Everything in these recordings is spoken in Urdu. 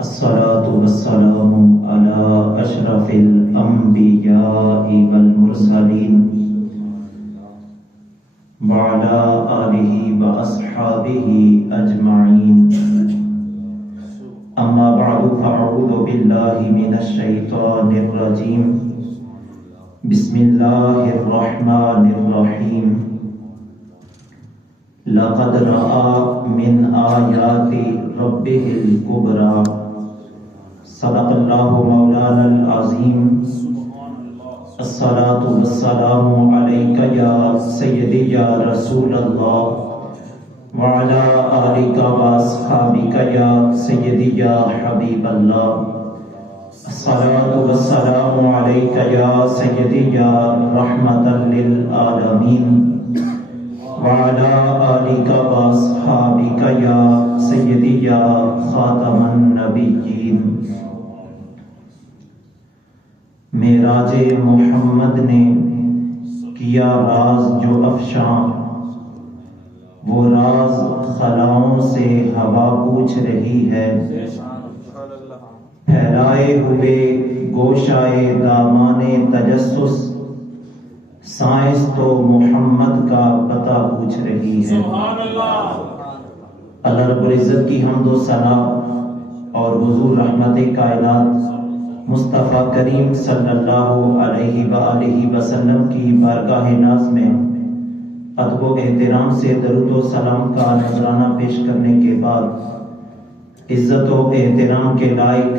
الصلاة والسلام على أشرف الأنبياء والمرسلين وعلى آله وأصحابه أجمعين أما بعد فأعوذ بالله من الشيطان الرجيم بسم الله الرحمن الرحيم لقد رأى من آيات ربه الكبرى صدق الله مولانا العظيم الصلاة والسلام عليك يا سيدي يا رسول الله وعلى آلك وأصحابك يا سيدي يا حبيب الله الصلاة والسلام عليك يا سيدي يا رحمة للعالمين وعلى آلك وأصحابك يا سيدي يا خاتم النبيين. معراج محمد نے کیا راز جو افشاں، وہ راز خلاؤں سے ہوا پوچھ رہی ہے. پھیلائے ہوئے گوشائے دامان تجسس، سائنس تو محمد کا پتہ پوچھ رہی ہے. اللہ رب العزت کی حمد و ثنا اور حضور رحمت کائنات مصطفیٰ کریم صلی اللہ علیہ وآلہ وسلم کی بارگاہ ناز میں ادب و احترام سے درود و سلام کا نذرانہ پیش کرنے کے بعد عزت و احترام کے لائق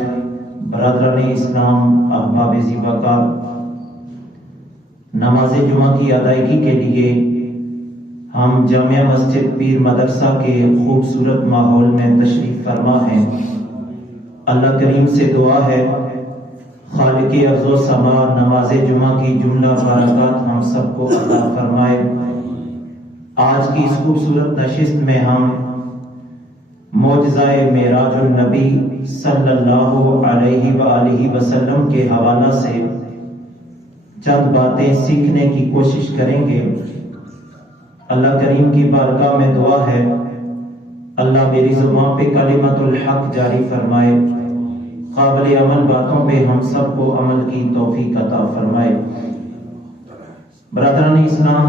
برادران اسلام، احباب ذی وقار، نماز جمعہ کی ادائیگی کے لیے ہم جامعہ مسجد پیر مدرسہ کے خوبصورت ماحول میں تشریف فرما ہیں. اللہ کریم سے دعا ہے خالق ارض و سما نماز جمعہ کی جملہ برکات ہم سب کو عطا فرمائے. آج کی اس خوبصورت نشست میں ہم معجزہ معراج النبی صلی اللہ علیہ وآلہ وسلم کے حوالہ سے چند باتیں سیکھنے کی کوشش کریں گے. اللہ کریم کی بارگاہ میں دعا ہے اللہ میری زبان پہ کلمت الحق جاری فرمائے، قابل عمل باتوں پہ ہم سب کو عمل کی توفیق عطا فرمائے. برادران اسلام،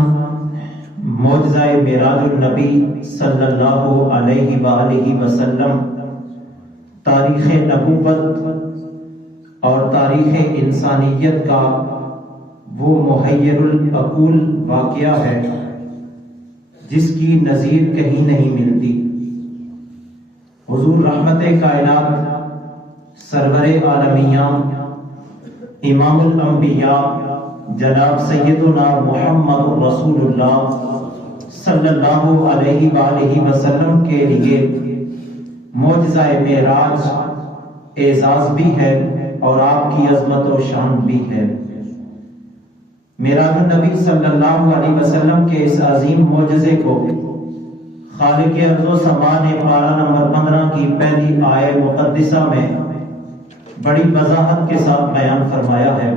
معجزہ معراج النبی صلی اللہ علیہ وآلہ وسلم تاریخ نبوت اور تاریخ انسانیت کا وہ محیر العقول واقعہ ہے جس کی نظیر کہیں نہیں ملتی. حضور رحمت کائنات، سرور عالمیاں، امام الانبیاء جناب سیدنا محمد رسول اللہ صلی اللہ علیہ وآلہ وسلم کے لیے معجزہ معراج اعزاز بھی ہے اور آپ کی عظمت و شان بھی ہے. معراج النبی صلی اللہ علیہ وسلم کے اس عظیم معجزے کو خالق ارض و سما نے پارہ نمبر 15 کی پہلی آیہ مقدسہ میں بڑی وضاحت کے ساتھ بیان فرمایا ہے،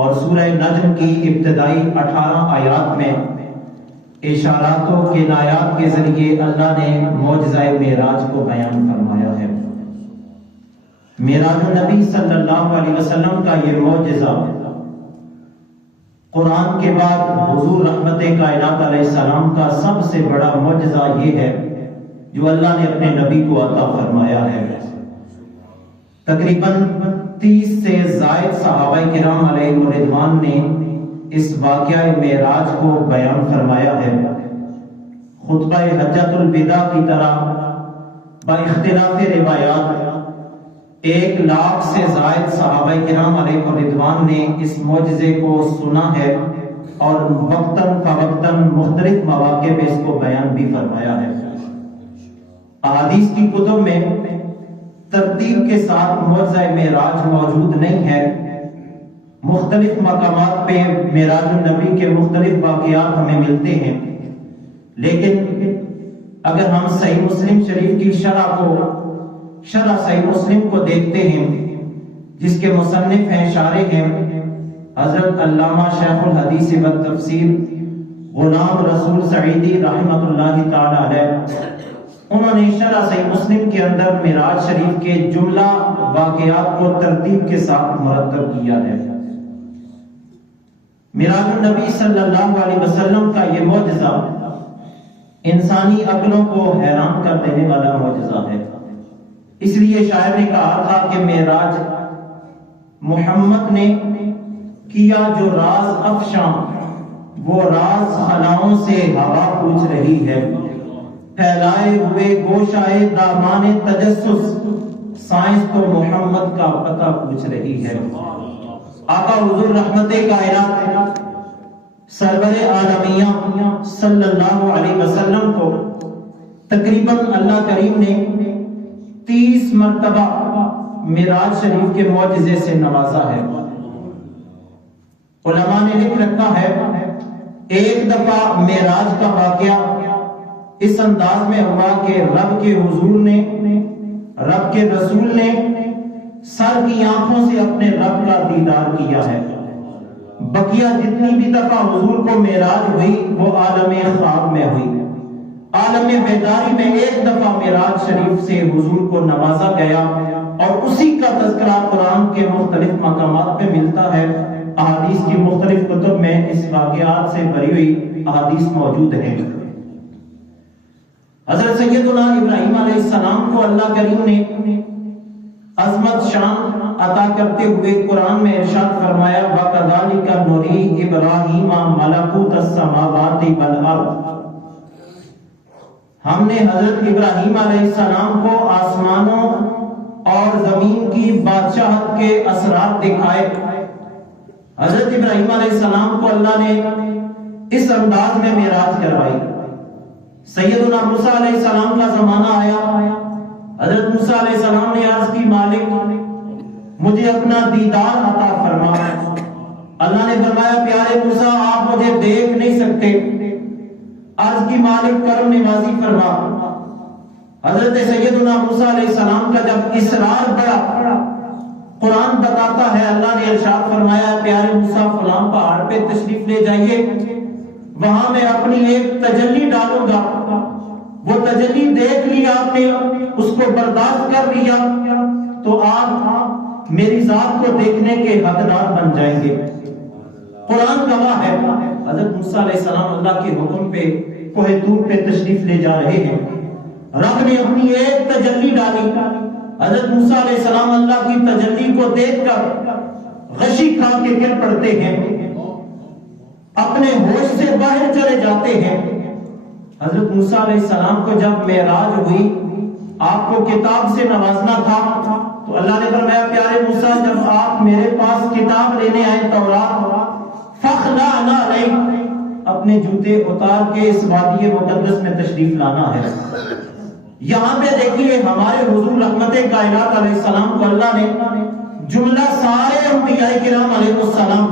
اور سورہ نجم کی ابتدائی 18 آیات میں اشارات و کنایات کے ذریعے اللہ نے معجزہ معراج کو بیان فرمایا ہے. معراج النبی صلی اللہ علیہ وسلم کا یہ معجزہ قرآن کے بعد حضور رحمت کائنات علیہ السلام کا سب سے بڑا معجزہ یہ ہے جو اللہ نے اپنے نبی کو عطا فرمایا ہے. تقریباً 30 سے زائد صحابہ کرام علیہ رضوان نے اس واقعہ معراج کو بیان فرمایا ہے. خطبہ حجۃ الوداع کی طرح با اختلاف روایات 1 لاکھ سے زائد صحابہ کرام علیہ رضوان نے اس معجزے کو سنا ہے اور وقتاً فوقتاً مختلف مواقع پہ اس کو بیان بھی فرمایا ہے. احادیث کی کتب میں ترتیب کے ساتھ معجزہ معراج موجود نہیں ہے. مختلف مقامات پہ معراج النبی کے مختلف واقعات ہمیں ملتے ہیں، لیکن اگر ہم صحیح مسلم شریف کی شرح صحیح مسلم کو دیکھتے ہیں جس کے مصنف ہیں شارح ہیں حضرت علامہ شیخ الحدیث و تفسیر غلام رسول سعیدی رحمۃ اللہ تعالی علیہ، انہوں نے شرح صحیح مسلم کے اندر معراج شریف کے جملہ واقعات کو ترتیب کے ساتھ مرتب کیا ہے۔ معراج النبی صلی اللہ علیہ وسلم کا یہ معجزہ انسانی عقلوں کو حیران کر دینے والا معجزہ ہے۔ اس لیے شاعر نے کہا تھا کہ معراج محمد نے کیا جو راز افشاں، وہ راز خلاؤں سے ہوا پوچھ رہی ہے، پھیلائے ہوئے گوشائے دامان تجسس، سائنس تو محمد کا پتہ پوچھ رہی ہے۔ آقا حضور رحمت کائنات سرور عالمیہ صلی اللہ علیہ وسلم کو تقریباً اللہ کریم نے 30 مرتبہ معراج شریف کے معجزے سے نوازا ہے۔ علماء نے لکھ رکھا ہے ایک دفعہ معراج کا واقعہ اس انداز میں ہوا کہ رب کے حضور نے، رب کے رسول نے سر کی آنکھوں سے اپنے رب کا دیدار کیا ہے۔ بقیہ جتنی بھی دفعہ حضور کو معراج ہوئی وہ عالم خواب میں ہوئی۔ عالم بیداری میں ایک دفعہ معراج شریف سے حضور کو نوازا گیا، اور اسی کا تذکرہ قرآن کے مختلف مقامات پہ ملتا ہے۔ احادیث کی مختلف کتب میں اس واقعات سے بھری ہوئی احادیث موجود ہیں۔ حضرت سیدنا ابراہیم علیہ السلام کو اللہ کریم نے عظمت شان عطا کرتے ہوئے قرآن میں ارشاد فرمایا وَكَذَلِكَ نُرِي إِبْرَاهِيمَ مَلَكُوتَ السَّمَاوَاتِ وَالْأَرْضِ، ہم نے حضرت ابراہیم علیہ السلام کو آسمانوں اور زمین کی بادشاہت کے اثرات دکھائے۔ حضرت ابراہیم علیہ السلام کو اللہ نے اس انداز میں معراج کروائی۔ سیدنا موسیٰ علیہ السلام کا زمانہ آیا، حضرت موسیٰ علیہ السلام نے عرض کی مالک مجھے اپنا دیدار عطا فرما۔ اللہ نے فرمایا پیارے موسیٰ آپ مجھے دیکھ نہیں سکتے، عرض کی مالک کرم نوازی فرما۔ حضرت سیدنا موسیٰ علیہ السلام کا جب اصرار بڑھا، قرآن بتاتا ہے اللہ نے ارشاد فرمایا پیارے موسیٰ فلاں پہاڑ پہ تشریف لے جائیے، وہاں میں اپنی ایک تجلی ڈالوں گا۔ وہ تجلی دیکھ لی آپ نے، اس کو برداشت کر لیا تو آپ میری ذات کو دیکھنے کے حقدار بن جائیں گے۔ قرآن گواہ ہے، حضرت موسیٰ علیہ السلام اللہ کے حکم پہ کوہ طور پہ تشریف لے جا رہے ہیں، رب نے اپنی ایک تجلی ڈالی۔ حضرت موسیٰ علیہ السلام اللہ کی تجلی کو دیکھ کر غشی کھا کے گر پڑتے ہیں، اپنے ہوش سے باہر چلے جاتے ہیں۔ حضرت موسیٰ علیہ السلام کو جب معراج ہوئی، آپ کو کتاب سے نوازنا تھا، تو اللہ نے فرمایا پیارے موسیٰ جب آپ میرے پاس کتاب لینے آئے تورات، فخلعنا علیک، اپنے جوتے اتار کے اس وادی مقدس میں تشریف لانا ہے۔ یہاں پہ دیکھیے ہمارے حضور رحمت کائنات علیہ السلام کو اللہ نے جملہ سارے انبیاء کرام علیہ السلام،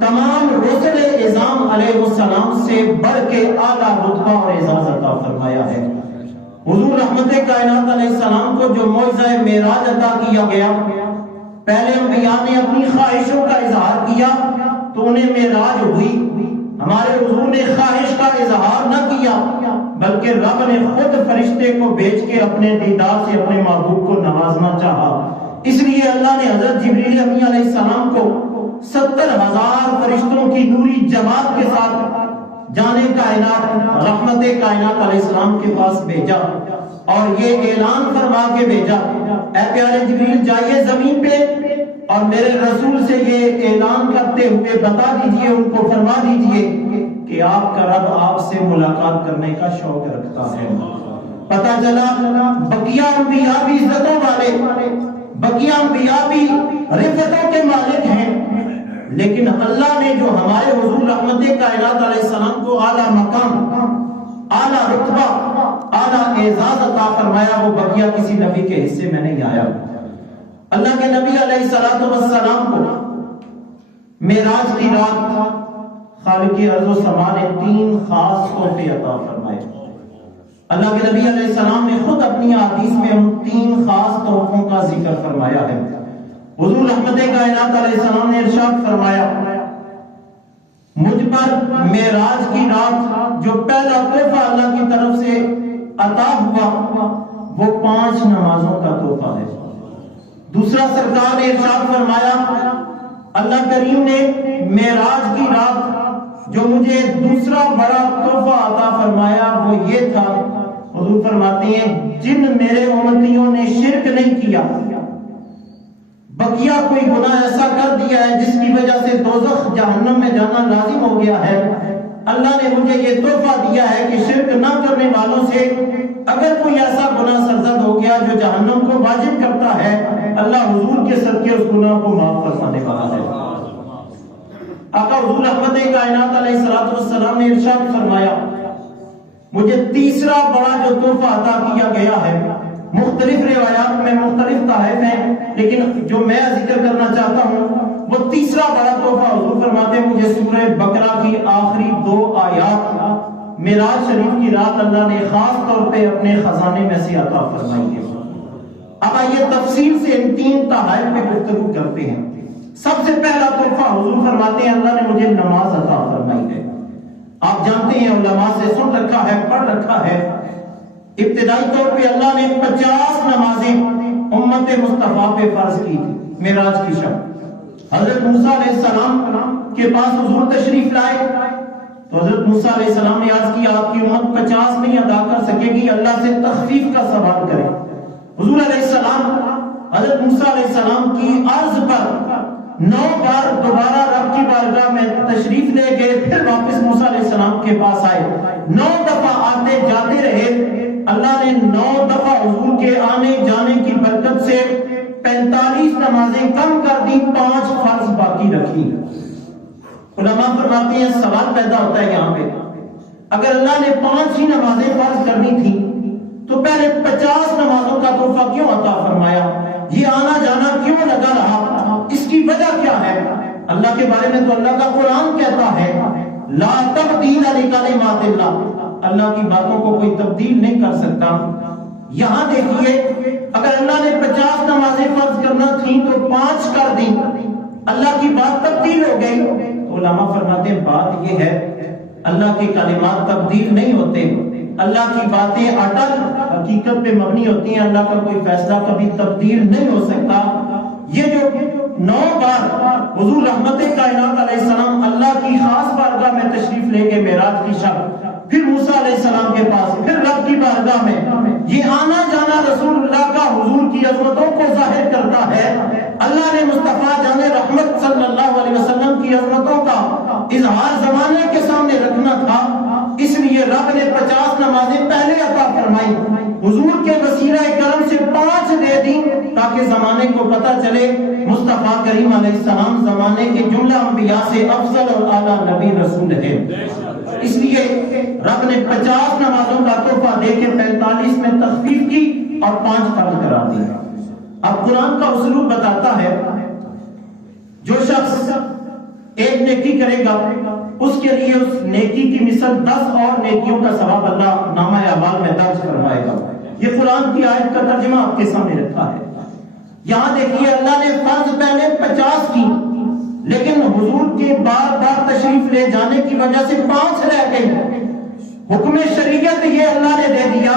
تمام رسل اعظام علیہ السلام سے بڑھ کے اعلیٰ رتبہ اور اعزاز عطا فرمایا ہے۔ حضور رحمت کائنات علیہ السلام کو جو معجزہ معراج عطا کیا گیا، پہلے انبیاء نے اپنی خواہشوں کا اظہار کیا تو انہیں معراج ہوئی۔ ہمارے حضور نے خواہش کا اظہار نہ کیا بلکہ رب نے خود فرشتے کو بھیج کے اپنے دیدار سے اپنے محبوب کو نوازنا چاہا۔ اس لیے اللہ نے حضرت جبریل امین علیہ السلام کو 70,000 فرشتوں کی نوری جماعت کے ساتھ جانے کائنات رحمت کائنات علیہ السلام کے پاس بھیجا اور یہ اعلان فرما کے بھیجا اے پیارے جبریل جائیے زمین پہ اور میرے رسول سے یہ اعلان کرتے ہوئے بتا دیجئے، ان کو فرما دیجئے کہ آپ کا رب آپ سے ملاقات کرنے کا شوق رکھتا ہے۔ پتہ چلا بقیہ انبیاء بھی عزتوں والے، بقیہ انبیاء بھی رفتوں کے مالک ہیں، لیکن اللہ نے جو ہمارے حضور رحمت کائنات علیہ السلام کو اعلیٰ مقام، اعلیٰ رتبہ، اعلیٰ اعزاز عطا فرمایا وہ بقیہ کسی نبی کے حصے میں نہیں آیا۔ اللہ کے نبی علیہ السلام کو معراج کی رات خالق ارض و سما نے 3 خاص تحفے عطا فرمائے۔ اللہ کے نبی علیہ السلام نے خود اپنی حدیث میں ان 3 خاص تحفوں کا ذکر فرمایا ہے۔ حضور رحمت کائنات علیہ السلام نے ارشاد فرمایا مجھ پر معراج کی رات جو پہلا تحفہ اللہ کی طرف سے عطا ہوا وہ 5 نمازوں کا تحفہ ہے۔ دوسرا سرکار نے ارشاد فرمایا، اللہ کریم نے معراج کی رات جو مجھے دوسرا بڑا تحفہ عطا فرمایا وہ یہ تھا، حضور فرماتے ہیں جن میرے امتیوں نے شرک نہیں کیا، بقیہ کوئی گناہ ایسا کر دیا ہے جس کی وجہ سے دوزخ جہنم میں جانا لازم ہو گیا ہے، اللہ نے مجھے یہ تحفہ دیا ہے کہ شرک نہ کرنے والوں سے اگر کوئی ایسا گناہ سرزد ہو گیا جو جہنم کو واجب کرتا ہے، اللہ حضور کے صدقے اس گناہ کو معاف فرمانے والا ہے۔ آقا حضور رحمت کائنات علیہ الصلوۃ والسلام نے ارشاد فرمایا، مجھے تیسرا بڑا جو تحفہ عطا کیا گیا ہے، مختلف روایات میں مختلف تحائف ہیں لیکن جو میں ذکر کرنا چاہتا ہوں وہ تیسرا بڑا تحفہ حضور فرماتے ہیں مجھے سورہ بقرہ کی آخری 2 آیات معراج شریف کی رات اللہ نے خاص طور پہ اپنے خزانے میں سے عطا فرمائی ہے۔ اب آئیے تفصیل سے ان 3 تحائف میں گفتگو کرتے ہیں۔ سب سے پہلا تحفہ حضور فرماتے ہیں اللہ نے مجھے نماز عطا فرمائی ہے۔ آپ جانتے ہیں علماء سے سن رکھا ہے، پڑھ رکھا ہے، ابتدائی طور پہ اللہ نے 50 نمازیں امت مصطفیٰ پہ فرض کی تھی معراج کی شب۔ حضرت موسیٰ علیہ السلام کے پاس حضور تشریف لائے تو حضرت موسیٰ علیہ السلام نے عرض کیا آپ کی امت 50 نہیں ادا کر سکے گی، اللہ سے تخفیف کا سوال کریں۔ حضور علیہ السلام حضرت موسیٰ علیہ السلام کی عرض پر 9 بار دوبارہ رب کی بارگاہ میں تشریف لے گئے، پھر واپس موسیٰ علیہ السلام کے پاس آئے، 9 دفعہ آتے جاتے رہے۔ اللہ نے 9 دفعہ حضور کے آنے جانے کی برکت سے 45 نمازیں کم کر دی، 5 فرض باقی رکھی۔ علماء فرماتے ہیں سوال پیدا ہوتا ہے یہاں پہ، اگر اللہ نے 5 ہی نمازیں فرض کرنی تھی تو پہلے 50 نمازوں کا تحفہ کیوں عطا فرمایا؟ یہ آنا جانا کیوں لگا رہا؟ اس کی وجہ کیا ہے؟ اللہ کے بارے میں تو اللہ کا قرآن کہتا ہے لا تبدیل لکلمات اللہ، اللہ کی باتوں کو کوئی تبدیل نہیں کر سکتا۔ یہاں دیکھیے اگر اللہ نے 50 نمازیں فرض کرنا تھیں تو 5 کر دی، اللہ کی بات تبدیل ہو گئی۔ علماء فرماتے ہیں بات یہ ہے اللہ کے کلمات تبدیل نہیں ہوتے، اللہ کی باتیں اٹل حقیقت پہ مبنی ہوتی ہیں، اللہ کا کوئی فیصلہ کبھی تبدیل نہیں ہو سکتا۔ یہ جو 9 بار حضور رحمت کائنات علیہ السلام اللہ کی خاص بارگاہ میں تشریف لے گئے معراج کی شب، پھر موسیٰ علیہ السلام کے پاس، پھر رب کی بارگاہ میں، یہ آنا جانا رسول اللہ کا حضور کی عظمتوں کو ظاہر کرتا ہے۔ اللہ نے مصطفیٰ جان رحمت صلی اللہ علیہ وسلم کی عظمتوں کا اظہار زمانے کے سامنے رکھنا تھا، اس لیے رب نے 50 نمازیں پہلے عطا فرمائی، حضور کے وسیلہ کرم سے 5 دے دی تاکہ زمانے کو پتہ چلے مصطفیٰ کریم علیہ السلام زمانے کے جملہ انبیاء سے افضل اور اعلیٰ نبی رسول ہے۔ اس لیے رب نے 50 نمازوں کا تحفہ دے کے 45 میں تخفیف کی اور 5 فرض کرا دی۔ اب قرآن کا اسلوب بتاتا ہے جو شخص ایک نیکی کرے گا اس کے لیے اس نیکی کی مثل 10 اور نیکیوں کا ثواب اللہ نامہ اعمال میں درج فرمائے گا۔ یہ قرآن کی آیت کا ترجمہ آپ کے سامنے رکھا ہے۔ یہاں دیکھیے اللہ نے فرض پہلے 50 کی، لیکن حضور کے بار بار تشریف لے جانے کی وجہ سے 5 رہ گئے۔ حکم شریعت یہ اللہ نے دے دیا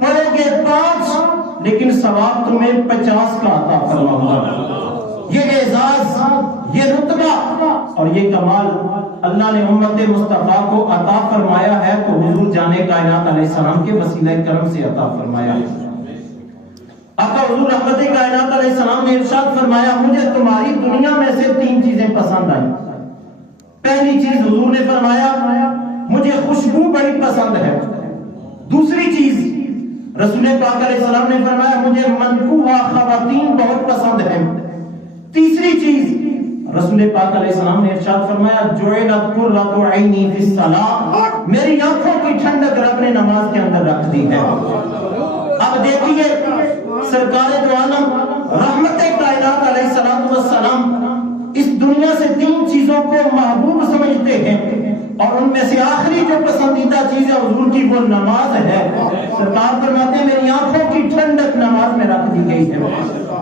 پڑھو گے 5 لیکن ثواب تمہیں 50 کا عطا فرماؤں گا۔ یہ اعزاز، یہ رتبہ اور یہ کمال اللہ نے امت مصطفیٰ کو عطا فرمایا ہے تو حضور جانے کائنات علیہ السلام کے وسیلہ کرم سے عطا فرمایا ہے۔ آقا حضور رحمت کائنات علیہ السلام نے ارشاد فرمایا مجھے تمہاری دنیا میں سے 3 چیزیں پسند آئیں۔ پہلی چیز حضور نے فرمایا مجھے خوشبو بڑی پسند ہے۔ دوسری چیز رسول پاک علیہ السلام نے فرمایا مجھے منکوحہ خواتین بہت پسند ہیں۔ تیسری چیز رسول پاک علیہ السلام نے ارشاد فرمایا جعلت قرۃ عینی فی الصلاۃ، میری آنکھوں کی ٹھنڈک رب نے نماز کے اندر رکھ دی ہے۔ اب دیکھیے سرکار دو عالم رحمت کائنات علیہ السلام اس دنیا سے 3 چیزوں کو محبوب سمجھتے ہیں اور ان میں سے آخری جو پسندیدہ چیز ہے حضور کی وہ نماز ہے۔ سرکار فرماتے ہیں میری آنکھوں کی ٹھنڈک نماز میں رکھ دی گئی ہے۔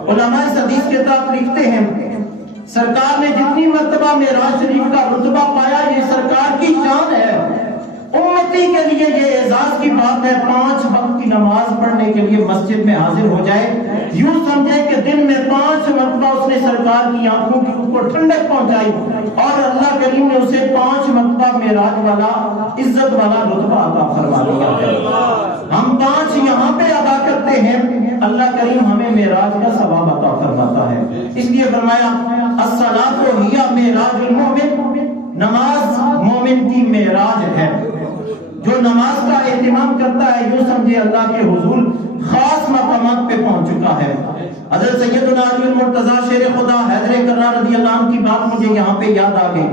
علماء اس حدیث کے تحت لکھتے ہیں سرکار نے جتنی مرتبہ معراج شریف کا رتبہ پایا یہ سرکار کی شان ہے۔ امت امتی کے لیے یہ اعزاز کی بات ہے 5 وقت کی نماز پڑھنے کے لیے مسجد میں حاضر ہو جائے. یوں سمجھے کہ دن میں 5 مرتبہ اس نے سرکار کی آنکھوں کی اوپر ٹھنڈک پہنچائی اور اللہ کریم نے اسے 5 مرتبہ معراج والا عزت والا رتبہ عطا فرما دیا. ہم 5 یہاں پہ ادا کرتے ہیں, اللہ کریم ہمیں معراج کا ثواب عطا فرماتا ہے. اس لیے فرمایا الصلاۃ ہی معراج المومن, نماز مومن کی معراج ہے. جو نماز کا اہتمام کرتا ہے یوں سمجھے اللہ کے حضور خاص مقامات پہ پہنچ چکا ہے. حضرت سیدنا علی المرتضیٰ شیر خدا حیدر کرار رضی اللہ عنہ کی بات مجھے یہاں پہ یاد آ گئی.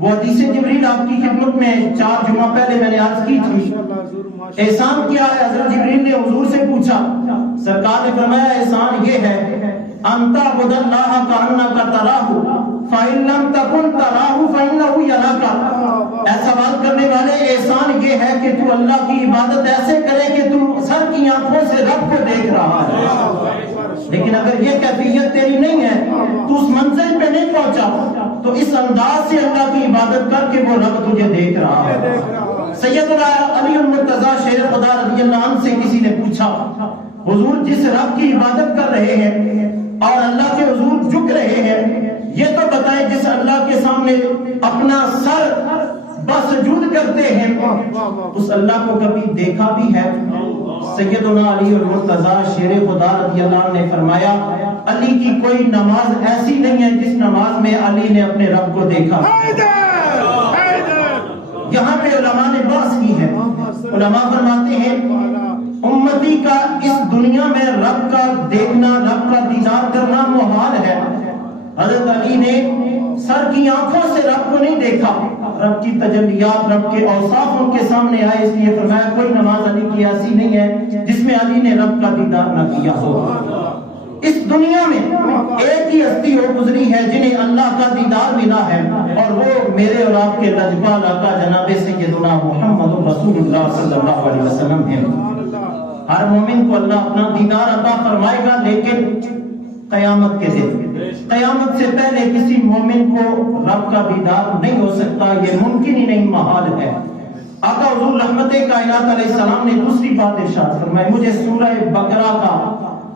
وہ حدیث جبریل آپ کی خدمت میں 4 جمعہ پہلے میں نے عرض کی تھی. احسان کیا ہے؟ حضرت جبریل نے حضور سے پوچھا. سرکار نے فرمایا احسان یہ ہے ان تعبد اللہ کأنک تراہ فإن لم تکن تراہ فإنہ یراک. ایسا سوال کرنے والے احسان یہ ہے کہ تو اللہ کی عبادت ایسے کرے کہ تو سر کی آنکھوں سے رب کو دیکھ رہا ہے. لیکن اگر یہ کیفیت تیری نہیں ہے, تو اس منزل پہ نہیں پہنچا, تو اس انداز سے اللہ کی عبادت کر کے وہ رب تجھے دیکھ رہا ہے. سیدنا علی المرتضیٰ شیر خدا رضی اللہ عنہ سے کسی نے پوچھا حضور جس رب کی عبادت کر رہے ہیں اور اللہ کے حضور جھک رہے ہیں, یہ تو بتائیں جس اللہ کے سامنے اپنا سر بسجود کرتے ہیں اس اللہ کو کبھی دیکھا بھی ہے؟ سیدنا علی المرتضیٰ شیر خدا رضی اللہ عنہ نے فرمایا علی کی کوئی نماز ایسی نہیں ہے جس نماز میں علی نے اپنے رب کو دیکھا. یہاں پہ علماء نے بحث کی ہے. علماء فرماتے ہیں امتی کا اس دنیا میں رب کا دیکھنا, رب کا دیدار کرنا محال ہے. حضرت علی نے سر کی آنکھوں سے رب کو نہیں دیکھا, رب کی تجلیات, رب کے اوصاف ان کے سامنے آئے. اس لیے فرمایا کوئی نماز علی کی ایسی نہیں ہے جس میں علی نے رب کا دیدار نہ کیا ہو. اس دنیا میں ایک ہی ہستی ہو گزری ہے جنہیں اللہ کا دیدار ملا ہے, اور وہ میرے اور آپ کے لجپال آقا جناب سیدنا محمد رسول اللہ صلی اللہ علیہ وسلم ہیں. ہر مومن کو اللہ اپنا دیدار عطا فرمائے گا, لیکن قیامت کے دن, قیامت سے پہلے کسی مومن کو رب کا دیدار نہیں ہو سکتا. یہ ممکن ہی نہیں, محال ہے. آقا حضور رحمت کائنات علیہ السلام نے دوسری بات ارشاد فرمائی. مجھے سورہ بقرہ کا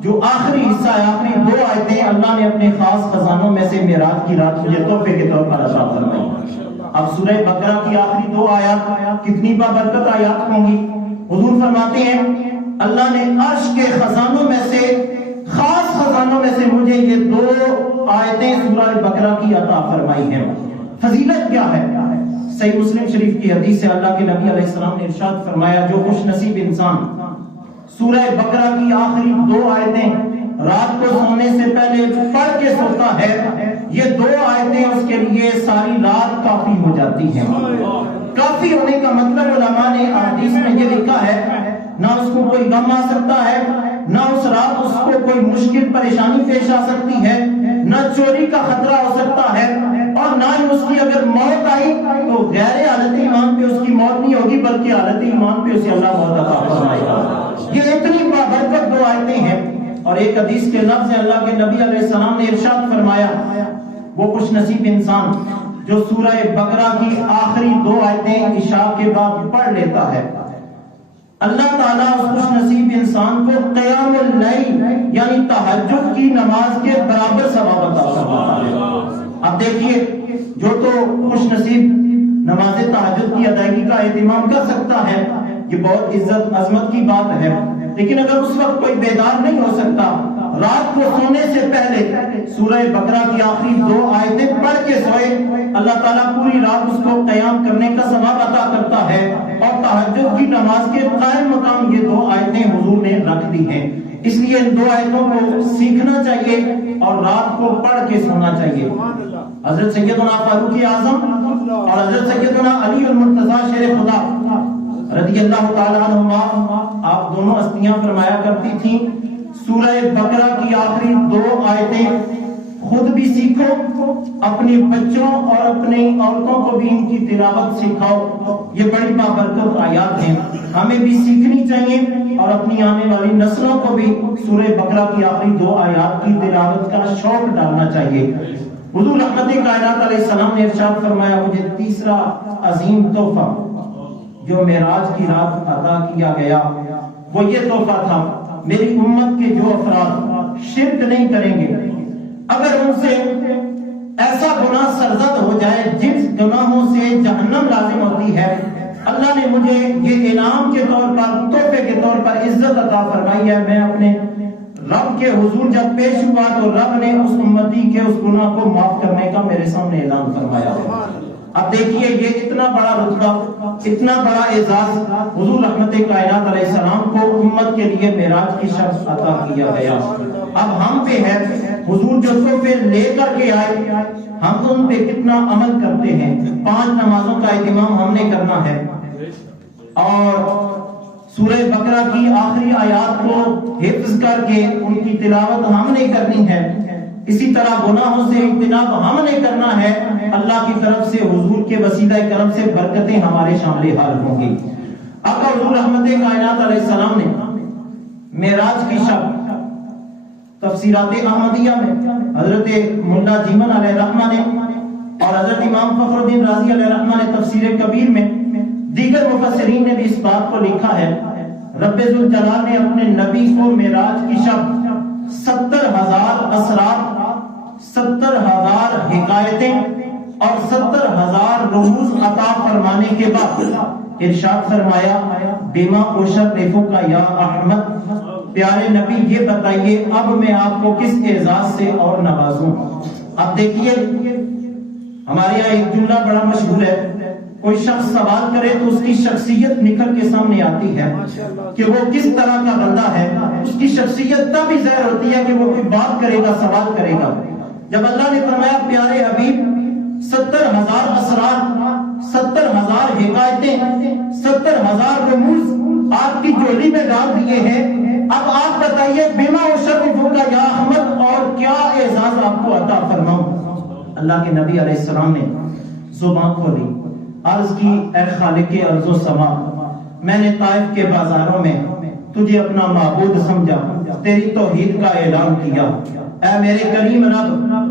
جو آخری حصہ ہے, آخری 2 آیتیں اللہ نے اپنے خاص خزانوں میں سے معراج کی رات مجھے تحفے کے طور پر عطا فرمائی. اب سورہ بقرہ کی آخری 2 آیات کتنی بابرکت آیات ہوں گی. حضور فرماتے ہیں اللہ نے عرش کے خزانوں میں سے, خاص خزانوں میں سے مجھے یہ 2 آیتیں سورہ بقرہ کی عطا فرمائی ہیں. فضیلت کیا ہے؟ صحیح مسلم شریف کی حدیث سے اللہ کے نبی علیہ السلام نے ارشاد فرمایا جو خوش نصیب انسان سورہ بقرہ کی آخری 2 آیتیں رات کو سونے سے پہلے پڑھ کے سوتا ہے, یہ 2 آیتیں اس کے لیے ساری رات کافی ہو جاتی ہیں. کافی ہونے کا مطلب علماء نے حدیث میں یہ لکھا ہے نہ اس کو کوئی غم آ سکتا ہے, نہ اس رات اس کو کوئی مشکل پریشانی پیش آ سکتی ہے, نہ چوری کا خطرہ ہو سکتا ہے, اور نہ ہی اس کی اگر موت آئی تو غیر حالت ایمان پہ اس کی موت نہیں ہوگی بلکہ حالت ایمان پہ اسے اللہ موت عطا فرمائے گا. یہ اتنی بابرکت 2 آیتیں ہیں. اور ایک حدیث کے لفظ ہے اللہ کے نبی علیہ السلام نے ارشاد فرمایا وہ خوش نصیب انسان جو سورہ بقرہ کی آخری 2 آیتیں عشاء کے بعد پڑھ لیتا ہے, اللہ تعالیٰ اس خوش نصیب انسان کو قیام اللیل یعنی تہجد کی نماز کے برابر ثواب عطا فرماتا ہے. اب دیکھیے جو تو خوش نصیب نماز تہجد کی ادائیگی کا اہتمام کر سکتا ہے, یہ بہت عزت عظمت کی بات ہے. لیکن اگر اس وقت کوئی بیدار نہیں ہو سکتا, رات کو سونے سے پہلے سورہ بقرہ کی آخری 2 آیتیں پڑھ کے سوئے, اللہ تعالیٰ پوری رات اس کو قیام کرنے کا ثواب عطا کرتا ہے. اور تہجد کی نماز کے قائم مقام یہ 2 آیتیں حضور نے رکھ دی ہیں. اس لیے ان 2 آیتوں کو سیکھنا چاہیے اور رات کو پڑھ کے سونا چاہیے. حضرت سیدنا فاروق اعظم اور حضرت سیدنا علی المرتضیٰ شیر خدا رضی اللہ تعالیٰ عنہما, آپ دونوں ہستیاں فرمایا کرتی تھیں سورہ بقرہ کی آخری 2 آیتیں خود بھی سیکھو, اپنے بچوں اور اپنی عورتوں کو بھی ان کی تلاوت سکھاؤ. یہ بڑی بابرکت آیات ہیں, ہمیں بھی سیکھنی چاہیے اور اپنی آنے والی نسلوں کو بھی سورہ بقرہ کی آخری 2 آیات کی تلاوت کا شوق ڈالنا چاہیے. حضور رحمت کائنات علیہ السلام نے ارشاد فرمایا مجھے تیسرا عظیم تحفہ جو معراج کی رات عطا کیا گیا وہ یہ تحفہ تھا، میری امت کے جو افراد شرک نہیں کریں گے، اگر ان سے ایسا گناہ سرزد ہو جائے جس گناہوں سے جہنم لازم ہوتی ہے، اللہ نے مجھے یہ انعام کے طور پر، تحفے کے طور پر عزت عطا فرمائی ہے، میں اپنے رب کے حضور جب پیش ہوا تو رب نے اس امتی کے اس گناہ کو معاف کرنے کا میرے سامنے اعلان فرمایا ہے۔ اب دیکھیے یہ اتنا بڑا رتبہ، اتنا بڑا اعزاز حضور رحمت کائنات علیہ السلام کو امت کے لیے معراج کی شب عطا کیا گیا۔ اب ہم پہ ہے حضور جو تحفے لے کر کے آئے، ہم ان پہ کتنا عمل کرتے ہیں۔ 5 نمازوں کا اہتمام ہم نے کرنا ہے، اور سورہ بقرہ کی آخری آیات کو حفظ کر کے ان کی تلاوت ہم نے کرنی ہے۔ اسی طرح گناہوں سے اجتناب ہم نے کرنا ہے۔ اللہ کی طرف سے حضور کے وسیلہ کرم سے برکتیں ہمارے شامل حال ہوں گی۔ آقا حضور رحمت کائنات علیہ السلام نے معراج کی شب تفسیرات احمدیہ میں حضرت ملا جیمن علیہ الرحمہ نے اور حضرت امام فخر الدین رازی علیہ الرحمہ نے تفسیر کبیر میں، دیگر مفسرین نے بھی اس بات کو لکھا ہے، رب ذوالجلال نے اپنے نبی کو معراج کی شب 70,000 اسرار، 70,000 حکایتیں اور 70,000 رموز عطا فرمانے کے بعد ارشاد فرمایا، بما اشرفک یا احمد، پیارے نبی یہ بتائیے اب میں آپ کو کس اعزاز سے اور نوازوں۔ اب دیکھیے ہمارے یہاں ایک جملہ بڑا مشہور ہے، کوئی شخص سوال کرے تو اس کی شخصیت نکل کے سامنے آتی ہے کہ وہ کس طرح کا بندہ ہے۔ اس کی شخصیت تب ہی ظاہر ہوتی ہے کہ وہ کوئی بات کرے گا، سوال کرے گا۔ جب اللہ نے فرمایا پیارے حبیب 70,000 اسرار، 70,000 حکایتیں، 70,000 رموز آپ کی جولی میں ڈال دیے ہیں، اب آپ بتائیے بما اشرفک یا احمد، اور کیا اعزاز آپ کو عطا فرماؤں۔ اللہ کے نبی علیہ السلام نے زبان کھولی، عرض کی اے خالق ارض و سما، میں نے طائف کے بازاروں میں تجھے اپنا معبود سمجھا، تیری توحید کا اعلان کیا۔ اے میرے کریم رب،